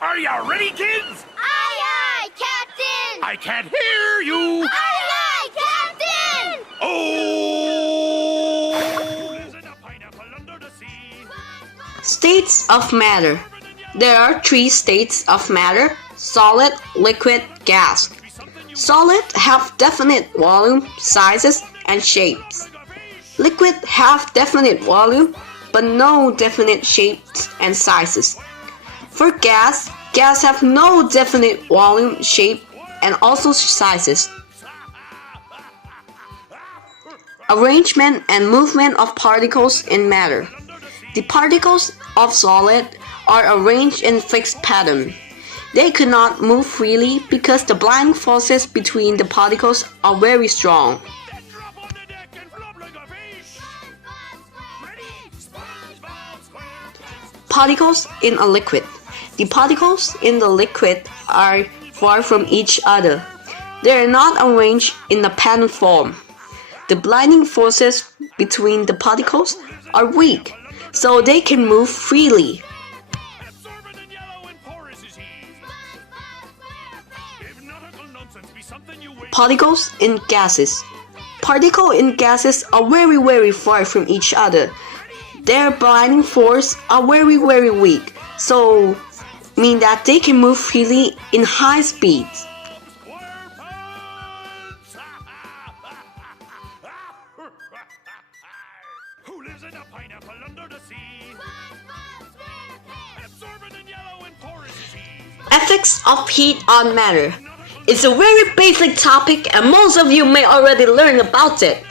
Are you ready, kids? Aye, aye, Captain! I can't hear you! Aye, aye, Captain! Oh! States of matter. There are three states of matter: solid, liquid, gas. Solid have definite volume, sizes, and shapes. Liquid have definite volume, but no definite shapes and sizes. For gas, gas have no definite volume, shape, and also sizes. Arrangement and movement of particles in matter. The particles of solid are arranged in fixed pattern. They could not move freely because the binding forces between the particles are very strong. Particles in a liquid. The particles in the liquid are far from each other. They are not arranged in a pattern form. The blinding forces between the particles are weak, so they can move freely. Particles in gases. Particles in gases are very far from each other. Their blinding force are very weak, so mean that they can move freely in high speeds. Who lives in a pineapple under the sea? Absorbent and yellow and porous is he. Effects of heat on matter. It's a very basic topic and most of you may already learn about it.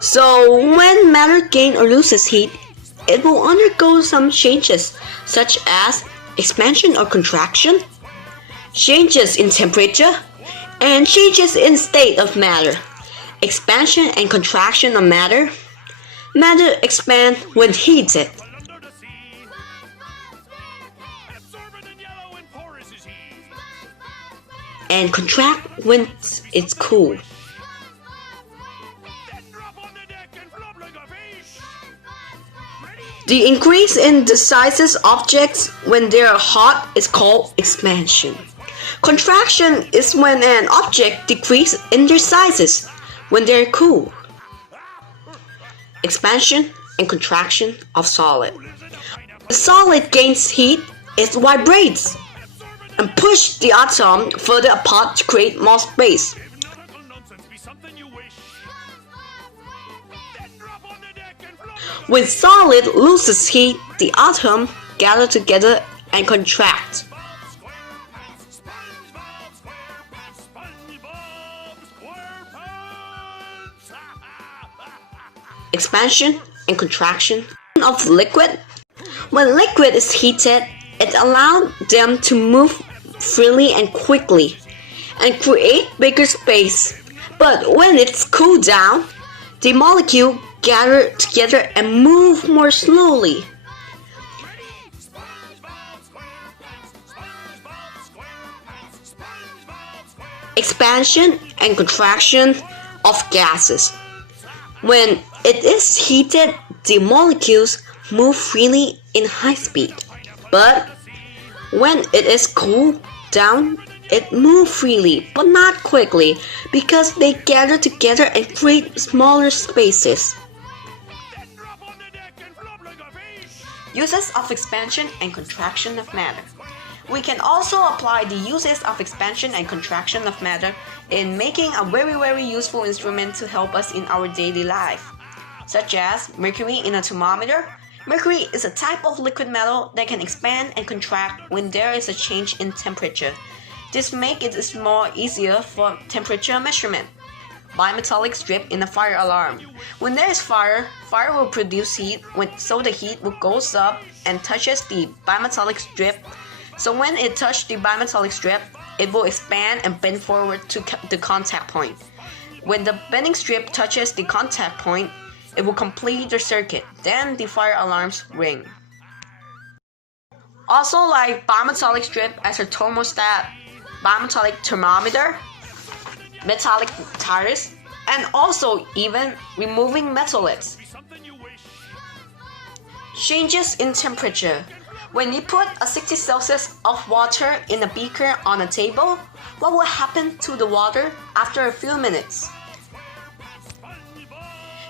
So when matter gains or loses heat, it will undergo some changes such as expansion or contraction, changes in temperature, and changes in state of matter. Expansion and contraction of matter. Matter expands when heated. And contract when it's cool. The increase in the sizes of objects when they are hot is called expansion. Contraction is when an object decreases in their sizes when they are cool. Expansion and contraction of solid. The solid gains heat, it vibrates and pushes the atom further apart to create more space. When solid loses heat, the atoms gather together and contract. Expansion and contraction of liquid. When liquid is heated, it allows them to move freely and quickly and create bigger space. But when it's cooled down, the molecules gather together and move more slowly. Expansion and contraction of gases. When it is heated, the molecules move freely in high speed. But when it is cooled down, it moves freely but not quickly because they gather together and create smaller spaces. Uses of expansion and contraction of matter. We can also apply the uses of expansion and contraction of matter in making a very useful instrument to help us in our daily life, such as mercury in a thermometer. Mercury is a type of liquid metal that can expand and contract when there is a change in temperature. This makes it more easier for temperature measurement. Bimetallic strip in a fire alarm. When there is fire will produce heat, so the heat will goes up and touches the bimetallic strip. So when it touches the bimetallic strip, it will expand and bend forward to the contact point. When the bending strip touches the contact point, it will complete the circuit. Then the fire alarms ring. Also like bimetallic strip as a thermostat, bimetallic thermometer, metallic tires, and also even removing metallics. Changes in temperature. When you put a 60 Celsius of water in a beaker on a table, what will happen to the water after a few minutes?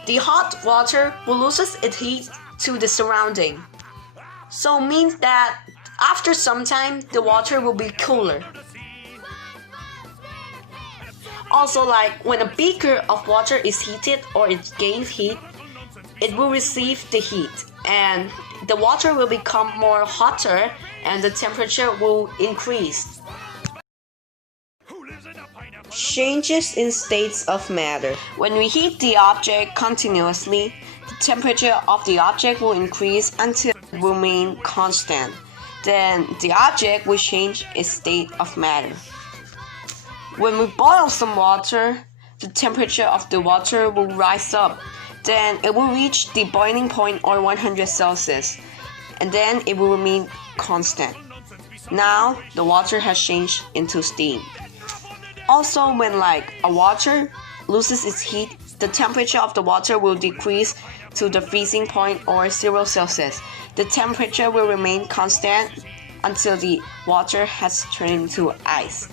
The hot water will lose its heat to the surrounding. So it means that after some time, the water will be cooler. Also, like when a beaker of water is heated or it gains heat, it will receive the heat and the water will become more hotter and the temperature will increase. Changes in states of matter. When we heat the object continuously, the temperature of the object will increase until it will remain constant. Then the object will change its state of matter. When we boil some water, the temperature of the water will rise up. Then it will reach the boiling point or 100 Celsius, and then it will remain constant. Now the water has changed into steam. Also, when a water loses its heat, the temperature of the water will decrease to the freezing point or 0 Celsius. The temperature will remain constant until the water has turned into ice.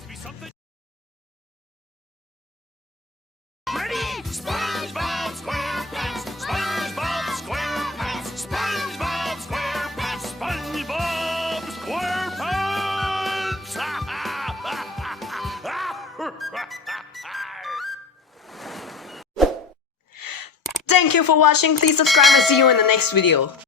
Ready? SpongeBob SquarePants, SpongeBob SquarePants, SpongeBob SquarePants, SpongeBob SquarePants! Thank you for watching. Please subscribe and see you in the next video.